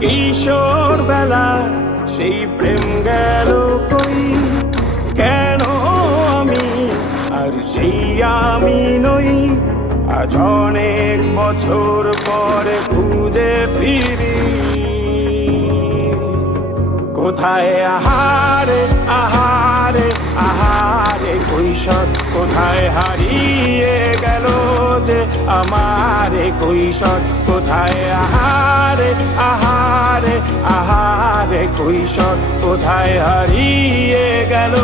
কিশোর বেলা সেই প্রেম গেল কই, কেন আমি আর সেই আমি নই। আজ অনেক বছর পরে খুঁজে ফিরি, কোথায় আহারে আহারে আহারে কৈশোর, কোথায় হারিয়ে গেল যে আমার কৈশোর। কোথায় আহারে আহারে আহারে কৈশোর, কোথায় হারিয়ে গেল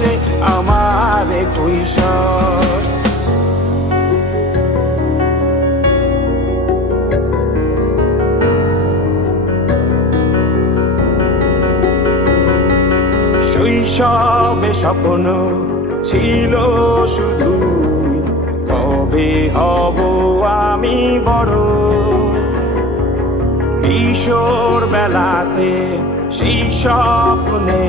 যে আমার কৈশোর। শৈশবে স্বপ্ন ছিল শুধু, কবে হব আমি বড়। কিশোর বেলাতে সেই স্বপ্নে